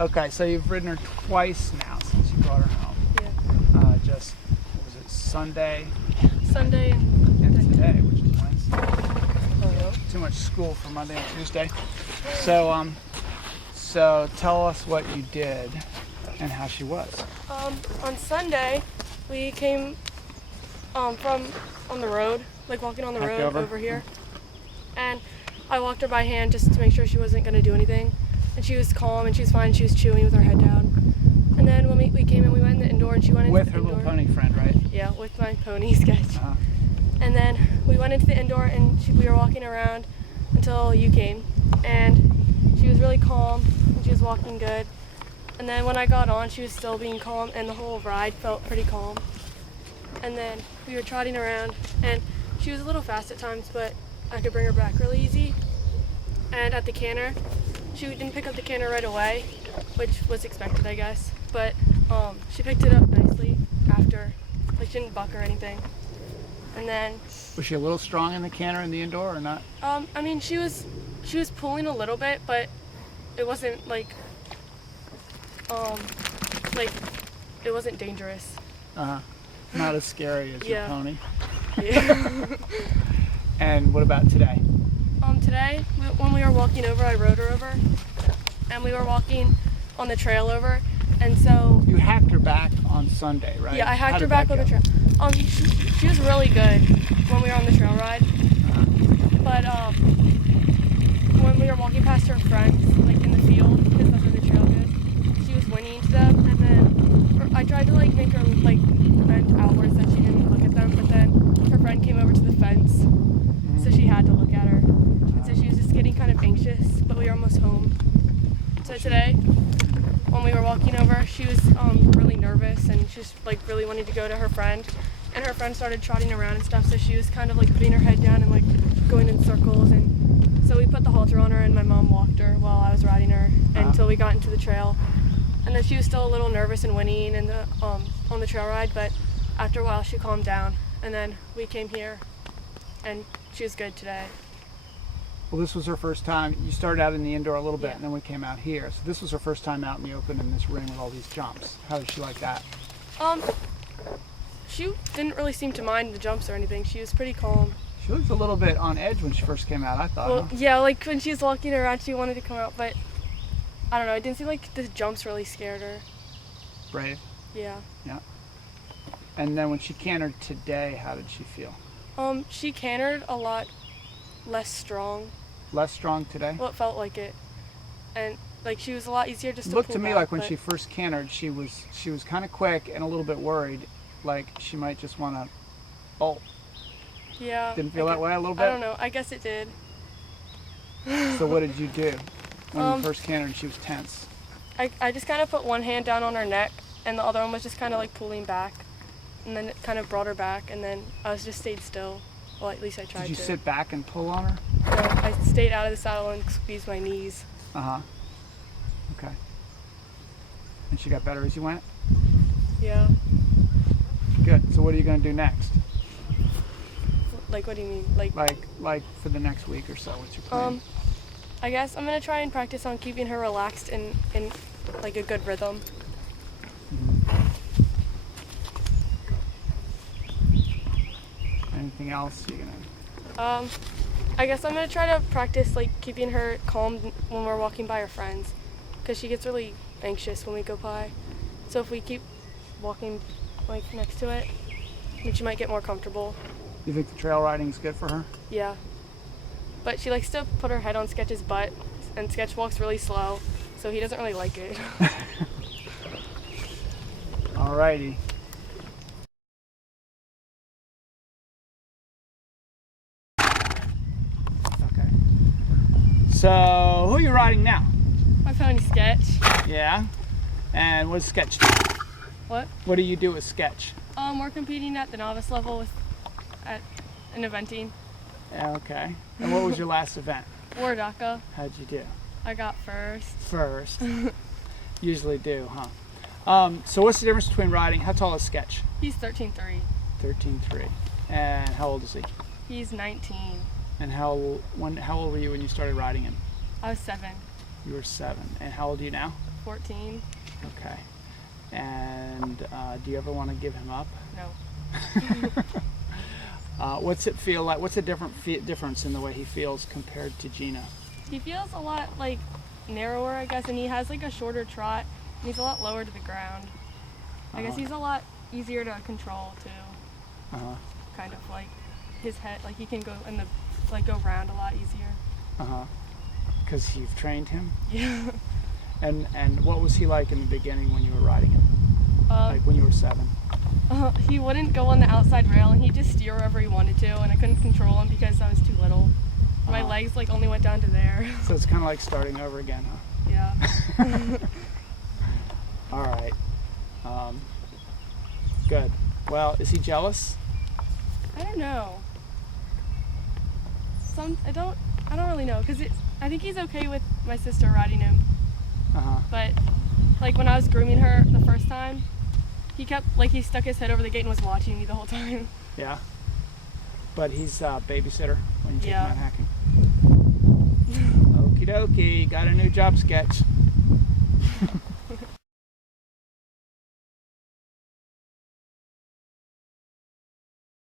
Okay, so you've ridden her twice now since you brought her home. Yeah. Just, what was it, Sunday? Sunday And today, which is Wednesday. Oh, Too much school for Monday and Tuesday. So, so tell us what you did and how she was. on Sunday, we came from on the road, like walking on the road over here, and I walked her by hand just to make sure she wasn't going to do anything. And she was calm and she was fine. She was chewing with her head down. And then when we came in, we went in the indoor and she went into with the her indoor. little pony friend, right? Yeah, with my pony sketch. Uh-huh. And then we went into the indoor and we were walking around until you came. And she was really calm and she was walking good. And then when I got on, she was still being calm and the whole ride felt pretty calm. And then we were trotting around and she was a little fast at times, but I could bring her back really easy. And at the canter, she didn't pick up the canter right away, which was expected, I guess. But she picked it up nicely after, like she didn't buck or anything. And then Was she a little strong in the canter in the indoor or not? I mean, she was pulling a little bit, but it wasn't like it wasn't dangerous. Not as scary as your pony. Yeah. And what about today? Today, when we were walking over, I rode her over, and we were walking on the trail over, and so... You hacked her back on Sunday, right? Yeah, I hacked her back on the trail. She was really good when we were on the trail ride, but when we were walking past her friends, like in the field, because that's where the trail goes, she was whinnying to them, and then I tried to like make her like bend outwards that she didn't look at them, but then her friend came over to the fence, so she had to look at her. So she was just getting kind of anxious, but we were almost home. So today, when we were walking over, she was really nervous and she was like really wanting to go to her friend. And her friend started trotting around and stuff, so she was kind of like putting her head down and like going in circles. And so we put the halter on her and my mom walked her while I was riding her until we got into the trail. And then she was still a little nervous and whinnying in the, on the trail ride, but after a while she calmed down. And then we came here and she was good today. Well, this was her first time. You started out in the indoor a little bit, Yeah. and then we came out here. So this was her first time out in the open in this ring with all these jumps. How did she like that? She didn't really seem to mind the jumps or anything. She was pretty calm. She looked a little bit on edge when she first came out, I thought. Well, huh? yeah, like when she was walking around, she wanted to come out, but I don't know. It didn't seem like the jumps really scared her. Brave. Yeah. Yeah. And then when she cantered today, how did she feel? She cantered a lot less strong. Less strong today? Well, it felt like it, and like she was a lot easier just to Looked pull to me back, like when but she first cantered, she was kind of quick and a little bit worried, like she might just want to bolt. Yeah. Didn't feel that way a little bit? I don't know. I guess it did. So what did you do when you first cantered and she was tense? I just kind of put one hand down on her neck, and the other one was just kind of like pulling back, and then it kind of brought her back, and then I just stayed still. Well, at least I tried to. Did you sit back and pull on her? No, I stayed out of the saddle and squeezed my knees. Uh-huh. Okay. And she got better as you went? Yeah. Good. So what are you going to do next? Like, what do you mean? Like for the next week or so, what's your plan? I guess I'm going to try and practice on keeping her relaxed in like a good rhythm. Anything else you're gonna? I guess I'm gonna try to practice like keeping her calm when we're walking by her friends, because she gets really anxious when we go by. So if we keep walking like next to it, then she might get more comfortable. You think the trail riding is good for her? Yeah. But she likes to put her head on Sketch's butt, and Sketch walks really slow, so he doesn't really like it. Alrighty. Okay. So, who are you riding now? My pony Sketch. Yeah. And what's Sketch do? What? What do you do with Sketch? We're competing at the novice level in eventing. Yeah, okay. And what was your last event? Waradaka. How'd you do? I got first. First. Usually do, huh? So what's the difference between riding? How tall is Sketch? He's 13'3". 13'3". And how old is he? He's 19. And how old were you when you started riding him? I was 7. You were 7. And how old are you now? 14. Okay. And do you ever want to give him up? No. What's it feel like? What's the difference in the way he feels compared to Gina? He feels a lot like narrower, I guess, and he has like a shorter trot, and he's a lot lower to the ground. I guess he's a lot easier to control too. Kind of like his head, like he can go in the go round a lot easier. Because you've trained him. Yeah. And what was he like in the beginning when you were riding him? Like when you were 7? He wouldn't go on the outside rail, and he'd just steer wherever he wanted to, and I couldn't control him because I was too little. My legs like only went down to there. So it's kind of like starting over again, huh? Yeah. All right. Good. Well, is he jealous? I don't know. I don't really know, because I think he's okay with my sister riding him. But like when I was grooming her the first time, he stuck his head over the gate and was watching me the whole time. Yeah. But he's a babysitter when you take him out hacking. Okie dokie, got a new job sketch.